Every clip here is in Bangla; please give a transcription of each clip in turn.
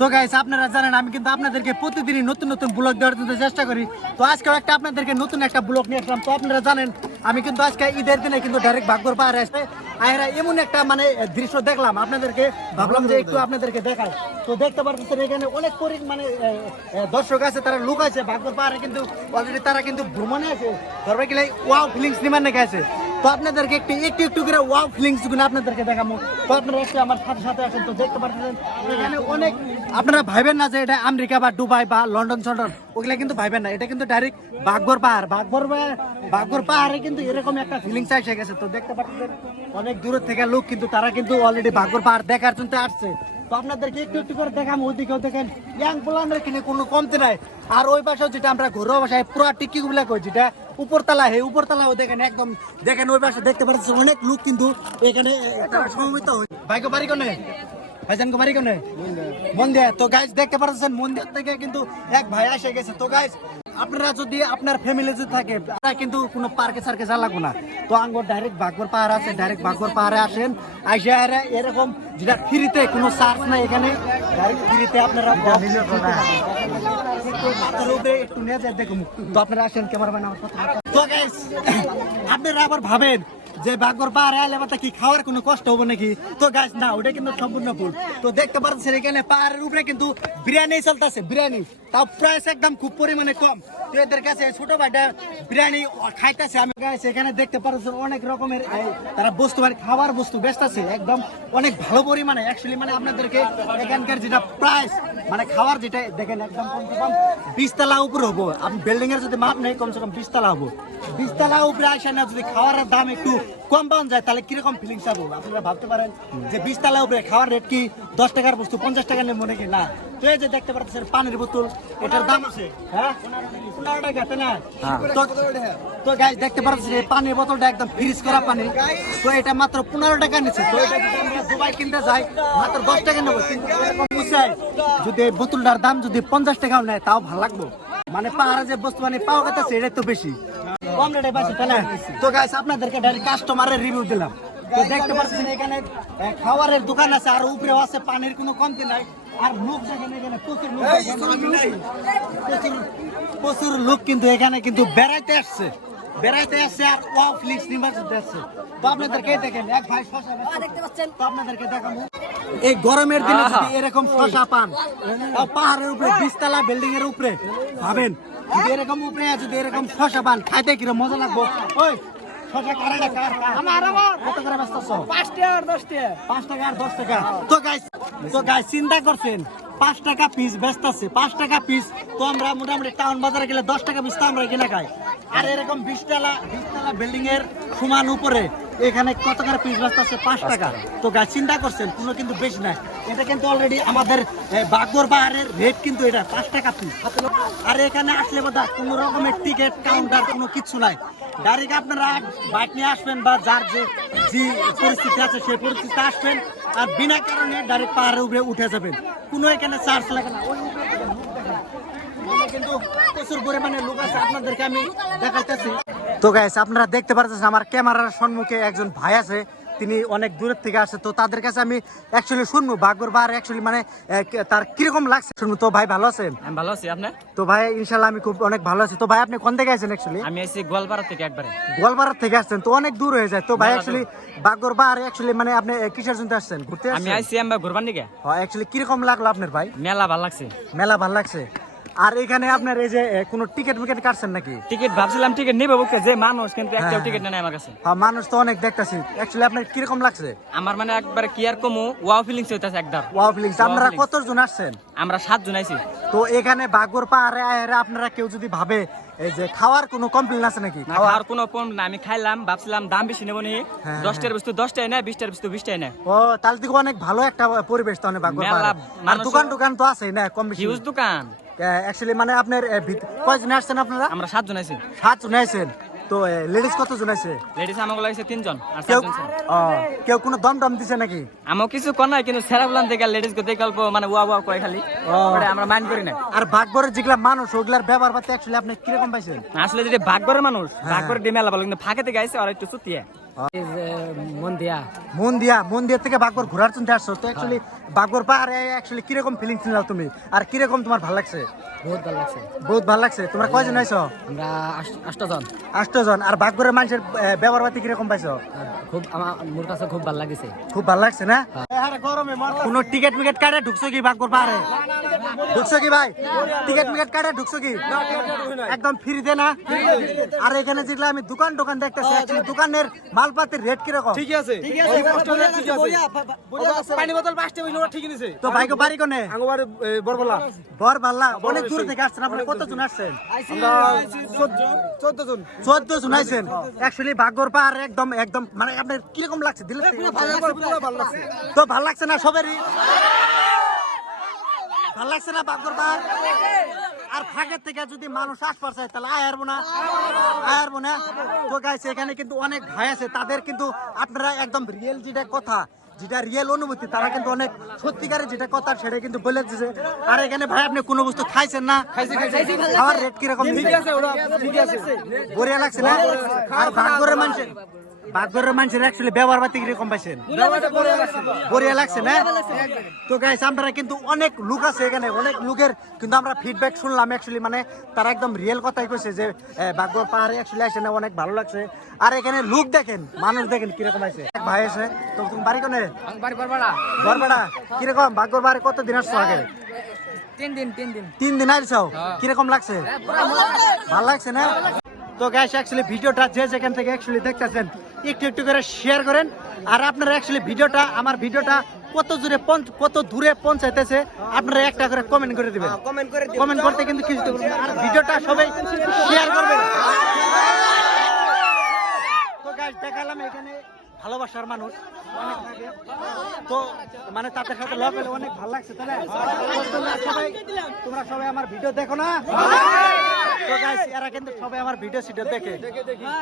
তো গাইস আপনারা জানেন আমি কিন্তু আপনাদেরকে প্রতিদিনই নতুন নতুন ব্লগ দেওয়ার জন্য চেষ্টা করি। তো আজকে একটা আপনাদেরকে নতুন একটা ব্লগ নিয়ে আসলাম। তো আপনারা জানেন আমি কিন্তু আজকে ঈদের দিনে কিন্তু ডাইরেক্ট বাগর পাহাড়ে আসে আয়রা এমন একটা মানে দৃশ্য দেখলাম, আপনাদেরকে ভাবলাম যে একটু আপনাদেরকে দেখাই। তো দেখতে পাচ্ছেন এখানে অনেক মানে দর্শক আছে, তারা লোক আছে বাগর পাহাড়ে, কিন্তু অলরেডি তারা কিন্তু ভ্রমণে আছে, ধরবে গেলে ওয়াও ফিলিংস নিমান নাকি আছে। তো আপনাদেরকে একটু করে ওয়াও ফিলিংস গুলো আপনাদেরকে দেখাবো। তো আপনারা একটু আমার সাথে সাথে আসেন। তো দেখতে পাচ্ছেন এখানে অনেক, আপনারা ভাইবেন না যে এটা আমেরিকা বা দুবাই বা লন্ডন সন্ডন, ওগুলা কিন্তু ভাইবেন না, এটা কিন্তু ডাইরেক্ট বাগর পাহাড়। বাগর পাহাড়ে কিন্তু এরকম একটা ফিলিংস এসে গেছে। তো দেখতে পাচ্ছেন অনেক দূর থেকে লোক কিন্তু তারা কিন্তু অলরেডি বাগর পাহাড় দেখার জন্য আসছে। তো আপনাদেরকে একটু করে দেখাম, ওইদিকেও দেখেন ইয়াং পোলানের কিনে কোনো কমতে নাই। আর ওই পাশেও যেটা আমরা ঘরোয়া ভাষায় পুরা টিকি গুলা কই, যেটা উপরতলা, হে উপরতলাও দেখেন একদম দেখেন ওই পাশে দেখতে পাচ্ছেন অনেক লোক কিন্তু এখানে সমবেত হয়। ভাইকে বাড়ি কোনে ভাইজান বাড়ি কোনে মন্দির। তো গাইস দেখতে পাচ্ছেন মন্দির থেকে কিন্তু এক ভাই এসে গেছে। তো গাইস আপনারা যদি আপনার ফ্যামিলি যদি থাকে তারা কিন্তু কোনো পার্কে সার্কে যা লাগবো না। তো আঙ্গর ডাইরেক্ট বাগর পাহাড় আছে, ডাইরেক্ট বাগর পাহাড়ে আসেন আইসা এরকম যেটা ফ্রিতে কোনো চার্জ নাই, এখানে ডাইরেক্ট ফ্রিতে আপনারা একটু নিয়ে যায় দেখুন। তো আপনারা আসেন ক্যামেরাম্যান আমার সাথে। তো গাইস আপনারা আবার ভাবেন যে বাগর পাহাড়ে আলে বাতা কি খাওয়ার কোনো কষ্ট হবে নাকি? তো গাইস না, ওটা কিন্তু সম্পূর্ণ ভুল। তো দেখতে পাচ্ছেন এখানে পাহাড়ের উপরে কিন্তু বিরিয়ানি চলতেছে, বিরিয়ানি তাও প্রাইস একদম খুব পরিমাণে কম। তো এদের কাছে ছোট ভাইটা বিরিয়ানি খাইতেছে। আমি গাইস এখানে দেখতে পাচ্ছেন অনেক রকমের তারা বস্তু মানে খাবার বস্তু বেচতেছে একদম অনেক ভালো পরিমাণে। অ্যাকচুয়ালি মানে আপনাদেরকে এখানকার যেটা প্রাইস মানে খাবার যেটা দেখেন একদম কমসে কম 20 তলা উপরে হবো। আপনি বিল্ডিং এর যদি মাপ নেই কমসে কম 20 তলা হবো। 20 তলা উপরে আসে না যদি খাওয়ারের দাম একটু কম পাওয়া যায় তাহলে কিরকম ফিলিংস হবে আপনারা ভাবতে পারেন যে 20 তলা উপরে খাওয়ার রেট কি 10 টাকার বস্তু 50 টাকা নেই মনে কি না? তো এই যে দেখতে পাচ্ছেন পানির বোতল, এটার দাম আছে 15 টাকা, তাই না? তো গাইস দেখতে পাচ্ছেন এই পানির বোতলটা একদম ফ্রিজ করা পানি। তো এটা মাত্র 15 টাকা নিচ্ছে। তো এটা যদি আমরা দুবাই কিনতে যাই মাত্র 10 টাকা নেবো, কিন্তু এরকম বুঝাই যদি এই বোতলটার দাম যদি 50 টাকাও নেয় তাও ভালো লাগবে। মানে পাহাড়ে যে বস্তু মানে পাওয়া গেছে এটা তো বেশি কম রেটে পাইছে, তাই না? তো গাইস আপনাদেরকে ডাইরেক্ট কাস্টমারের রিভিউ দিলাম। তো দেখতে পাচ্ছেন এখানে খাবারের দোকান আছে আর উপরেও আছে, পানির কোনো কমতি নাই। আর লোক যেখানে এখানে প্রচুর লোক কিন্তু এখানে কিন্তু বেড়াইতে আসছে আর ওয়াও ফিলিংস নিবার করতে আসছে। তো আপনাদেরকে দেখেন এক ভাই শশা দেখতে পাচ্ছেন। তো আপনাদেরকে দেখাবো এই গরমের দিনে যদি এরকম শশা পান পাহাড়ের উপরে 20 তলা বিল্ডিং এর উপরে ভাবেন, যদি এরকম উপরে যদি এরকম শশা পান খাইতে কিরকম মজা লাগবো। ওই শশা কারাটা আমার কত করে ব্যস্ত 5 টাকা আর 10 টাকা 5 টাকা আর 10 টাকা। তো গাইস চিন্তা করছেন 5 টাকা পিস ব্যস্ত আছে, 5 টাকা পিস। তো আমরা মোটামুটি টাউন বাজারে গেলে 10 টাকা পিস তো আমরা কিনে খাই। আর এরকম 20 তলা বিল্ডিং এর সমান উপরে এখানে কত করে পিস ব্যস্ত আছে 5 টাকা। তো গাইস চিন্তা করছেন কোনো কিন্তু বেশি নাই। এটা কিন্তু অলরেডি আমাদের বাগর পাহাড়ের রেট কিন্তু এটা 5 টাকা পিস। আর এখানে আসলে বোধহয় কোনো রকমের টিকিট কাউন্টার কোনো কিছু নাই, ডাইরেক্ট আপনারা বাইক নিয়ে আসবেন বা যার যে পরিস্থিতি আছে সেই পরিস্থিতিতে আসবেন আর বিনা কারণে ডাইরেক্ট পাহাড়ের উপরে উঠে যাবেন, কোনো এখানে চার্জ লাগে না। ওই কিন্তু প্রচুর পরিমাণে লোক আছে, আপনাদেরকে আমি দেখাইতেছি। তো গাইস আপনারা দেখতে পাচ্ছেন আমার ক্যামেরার সম্মুখে একজন ভাই আছে, তিনি অনেক দূরের থেকে আসে। তো তাদের কাছে আমি অ্যাকচুয়ালি শুনবো বাগর পাহাড় অ্যাকচুয়ালি মানে তার কিরকম লাগছে শুনবো। তো ভাই ভালো আছেন? আমি ভালো আছি, আপনি? তো ভাই ইনশাল্লাহ আমি খুব অনেক ভালো আছি। তো ভাই আপনি কোন থেকে আসেন? অ্যাকচুয়ালি আমি আছি গোয়ালপাড়া থেকে। একবারে গোয়ালপাড়া থেকে আসছেন, তো অনেক দূর হয়ে যায়। তো ভাই অ্যাকচুয়ালি বাগর পাহাড় অ্যাকচুয়ালি মানে আপনি কিসের জন্য আসছেন? ঘুরতে আসছেন? আমি আইছি আমরা ঘুরবার দিকে। হ্যাঁ অ্যাকচুয়ালি কিরকম লাগলো আপনার ভাই? মেলা ভালো লাগছে। মেলা ভালো লাগছে। আর এখানে আপনার এই যে কোনো টিকিট মিকেট কাটছেন নাকি? টিকিট ভাবছিলাম টিকিট নিব বুঝতে, যে মানুষ কিন্তু একটা টিকিট নেই আমার কাছে। হ্যাঁ মানুষ তো অনেক দেখতাছি। অ্যাকচুয়ালি আপনার কিরকম লাগছে? আমার মানে একবারে কি আর কমু, ওয়াও ফিলিংস হইতাছে একদম। Wow feelings. আপনারা কতজন আসছেন? আমরা 7 জন আইছি। তো এখানে বাগর পাহাড়ে আপনারা কেউ যদি ভাবে এই যে খাওয়ার কোনো কমপ্লেন আছে নাকি? খাওয়ার কোনো কম না, আমি খাইলাম ভাবছিলাম দাম বেশি নেব নি, 10 টাকার বস্তু 10 টাকা নেয়, 20 টাকার বস্তু 20 টাকা নেয়। ও তাহলে তো অনেক ভালো একটা পরিবেশ তাহলে বাগর পাহাড়ে। আর দোকান তো আছে না কম বেশি? হিউজ দোকান। অ্যাকচুয়ালি মানে আপনার কয়জন আসছেন আপনারা? আমরা 7 জন আইছি। 7 জন আসছেন। তো লেডিস কতজন আছে? লেডিস আমাকে লাগছে 3 জন আর 7 জন। কেউ কোনো দম দিছে নাকি? আমও কিছু কোন নাই, কিন্তু সেরাবলান থেকে লেডিস কে দেখে অল্প মানে ওয়া ওয়া কয় খালি, ওটা আমরা মাইন্ড করি না। আর বাগরের যেগুলা মানুষ ওগুলার ব্যবহার পাতে অ্যাকচুয়ালি আপনি কিরকম পাইছেন? আসলে যদি বাগরের মানুষ বাগরের ডিমেলা ভালো, কিন্তু ফাঁকে থেকে আইছে আর একটু চুতিয়া। মন দিয়া থেকে বাগবর ঘোরার জন্য আসছো তো অ্যাকচুয়ালি বাগবর পাহাড়ে অ্যাকচুয়ালি কিরকম ফিলিংস নিলাও তুমি আর কিরকম তোমার ভালো লাগছে? বহুত ভালো লাগছে। তোমরা কয়জন আইছো? আমরা 8 জন। আর বাগবরের মানুষের ব্যবহার পাতি কিরকম পাইছো? খুব আমার মোর কাছে খুব ভালো লাগছে। খুব ভালো লাগছে না? কোনো টিকিট মিকেট কাটে ঢুকছো কি বাগবর পাহাড়ে? ঢুকছো কি ভাই? টিকিট মিকেট কাটে ঢুকছো কি? একদম ফ্রিতে না? আর এখানে যেগুলো আমি দোকান দেখতেছি অ্যাকচুয়ালি দোকানের মালপাতির রেট কিরকম? ঠিক আছে পানি বোতল 5টা হইলো ঠিক নিছে তো ভাইকে বাড়ি কোনে? আঙ্গবাড়ি বরবলা বরবাল্লা। অনেক দূর থেকে আসছেন আপনারা, কতজন আসছেন? আমরা 14 জন 14 জন আইছেন। অ্যাকচুয়ালি বাগবর পাহাড় একদম মানে আপনার কিরকম লাগছে দিলে? পুরো ভালো লাগছে তো ভালো লাগছে না সবারই? ভালো লাগছে না বাগবর পাহাড়? আর ফাঁকের থেকে যদি মানুষ আসবার চায় তাহলে আয়ারবো না। তো গাইছে এখানে কিন্তু অনেক ভাই আছে, তাদের কিন্তু আপনারা একদম রিয়েল যেটা রিয়েল অনুভূতি তারা কিন্তু অনেক সত্যিকারের যেটা কথা সেটা কিন্তু বলে দিচ্ছে। আর এখানে ভাই আপনি কোনো বস্তু খাইছেন না? খাওয়ার রেট কিরকম? ঠিক আছে ওরা ঠিক আছে বড়িয়া লাগছে না? আর বাগবরের মানুষের অ্যাকচুয়ালি ব্যবহার পাতি কিরকম পাইছেন? বড়িয়া লাগছে না? তো গাইস আপনারা কিন্তু অনেক লোক আছে এখানে, অনেক লোকের কিন্তু আমরা ফিডব্যাক শুনলাম অ্যাকচুয়ালি মানে তারা একদম রিয়েল কথাই কইছে যে বাগবর পাহাড়ে অ্যাকচুয়ালি আসে না, অনেক ভালো লাগছে। আর এখানে লোক দেখেন, মানুষ দেখেন কিরকম আছে। এক ভাই আছে, তো তুমি বাড়ি কোনে? বরবাড়া। কিরকম বাগবর পাহাড়ে কতদিন আসছো আগে? 3 দিন আসছো। কিরকম লাগছে? ভালো লাগছে না? তো গাইস অ্যাকচুয়ালি ভিডিওটা যে যেখান থেকে অ্যাকচুয়ালি দেখতেছেন একটু করে শেয়ার করেন। আর আপনারা অ্যাকচুয়ালি আমার ভিডিওটা কত দূরে পৌঁছাইতেছে আপনারা একটা করে কমেন্ট করে দিবেন। কমেন্ট করতে কিন্তু কিছু দেবেন না। আর ভিডিওটা সবাই শেয়ার করবেন। তো গাইস দেখালাম এখানে ভালোবাসার মানুষ অনেক থাকে, তো মানে তাদের সাথে লগ হলে অনেক ভালো লাগছে তাই না? তোমরা সবাই আমার ভিডিও দেখো না? তো গাইস এরা কিন্তু সবাই আমার ভিডিও দেখে।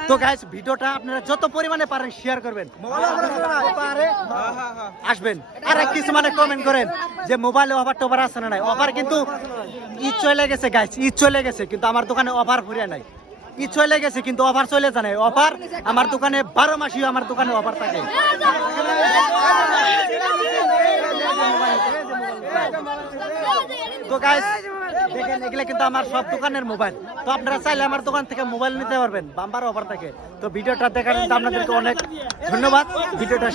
তো গাইস ভিডিওটা আপনারা যত পরিমাণে পারেন শেয়ার করবেন, আসবেন। আর কিছু মানে কমেন্ট করেন যে মোবাইলে অফার টোভার আছে না নাই? অফার কিন্তু ঈদ চলে গেছে গাইস, ঈদ চলে গেছে কিন্তু আমার দোকানে অফার ফুরিয়ে নাই। ঈদ চলে গেছে কিন্তু অফার চলে যায় নাই। অফার আমার দোকানে 12 মাসই আমার দোকানে অফার থাকে। তো গাইস দেখেন এগুলা কিন্তু আমার সব দোকানের মোবাইল, তো আপনারা চাইলে আমার দোকান থেকে মোবাইল নিতে পারবেন, বাম্পার অফার থাকে। তো ভিডিওটা দেখার জন্য আপনাদেরকে অনেক ধন্যবাদ। ভিডিওটা